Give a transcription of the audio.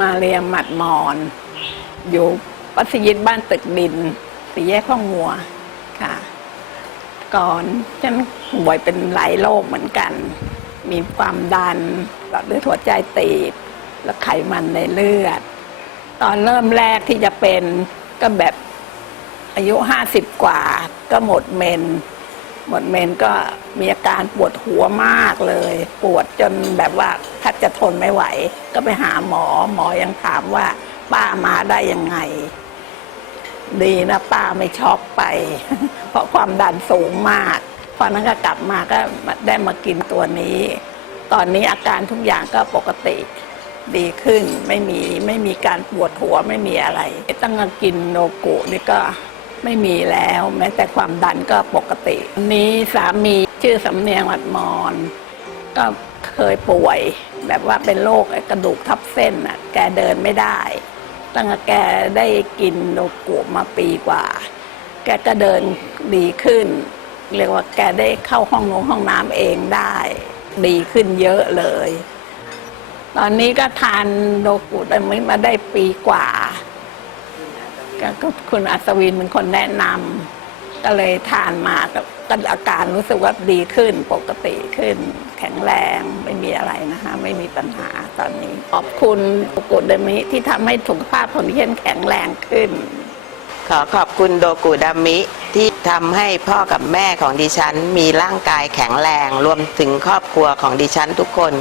มาเรียมหมัดมอน อยู่ปัสยิดบ้านตึกดินสี่แยกข้องงัวค่ะ ก่อนฉันป่วยเป็นหลายโรคเหมือนกัน มีความดันหลอดเลือดหัวใจตีบ และไขมันในเลือด ตอนเริ่มแรกที่จะเป็นก็แบบอายุห้าสิบกว่าก็หมดเมน หมดเมนก็มีอาการปวดหัวมากเลย ปวดจนแบบว่าแทบจะทนไม่ไหว ก็ไปหาหมอหมอยังถามว่า ป้ามาได้ยังไง ดีนะป้าไม่ช็อกไป เพราะความดันสูงมากพอนั้นก็กลับมาก็ได้มากินตัวนี้ ตอนนี้อาการทุกอย่างก็ปกติดีขึ้นไม่มีไม่มีการปวดหัวไม่มีอะไร ตั้งแต่กินโนกุนี่ก็ ไม่มีแล้ว แม้แต่ความดันก็ปกติอันนี้สามีชื่อสำเนียงหวัดมอน ก็เคยป่วย แบบว่าเป็นโรคกระดูกทับเส้นอะ แกเดินไม่ได้ ตั้งแต่แกได้กินโนกุมาปีกว่า แกก็เดินดีขึ้น เรียกว่าแกได้เข้าห้องนงห้องน้ำเองได้ ดีขึ้นเยอะเลย ตอนนี้ก็ทานโนกุแต่ไม่มาได้ปีกว่า ก็คุณอัศวินเป็นคนแนะนำก็เลยทานมาก็อาการรู้สึกว่าดีขึ้นปกติขึ้น แข็งแรงไม่มีอะไรนะคะไม่มีปัญหาตอนนี้ ขอบคุณโกุเดมิที่ทำให้สุขภาพของดิฉันแข็งแรงขึ้น ขอขอบคุณโดกุดามิที่ทำให้พ่อกับแม่ของดิฉัน มีร่างกายแข็งแรง รวมถึงครอบครัวของดิฉันทุกคน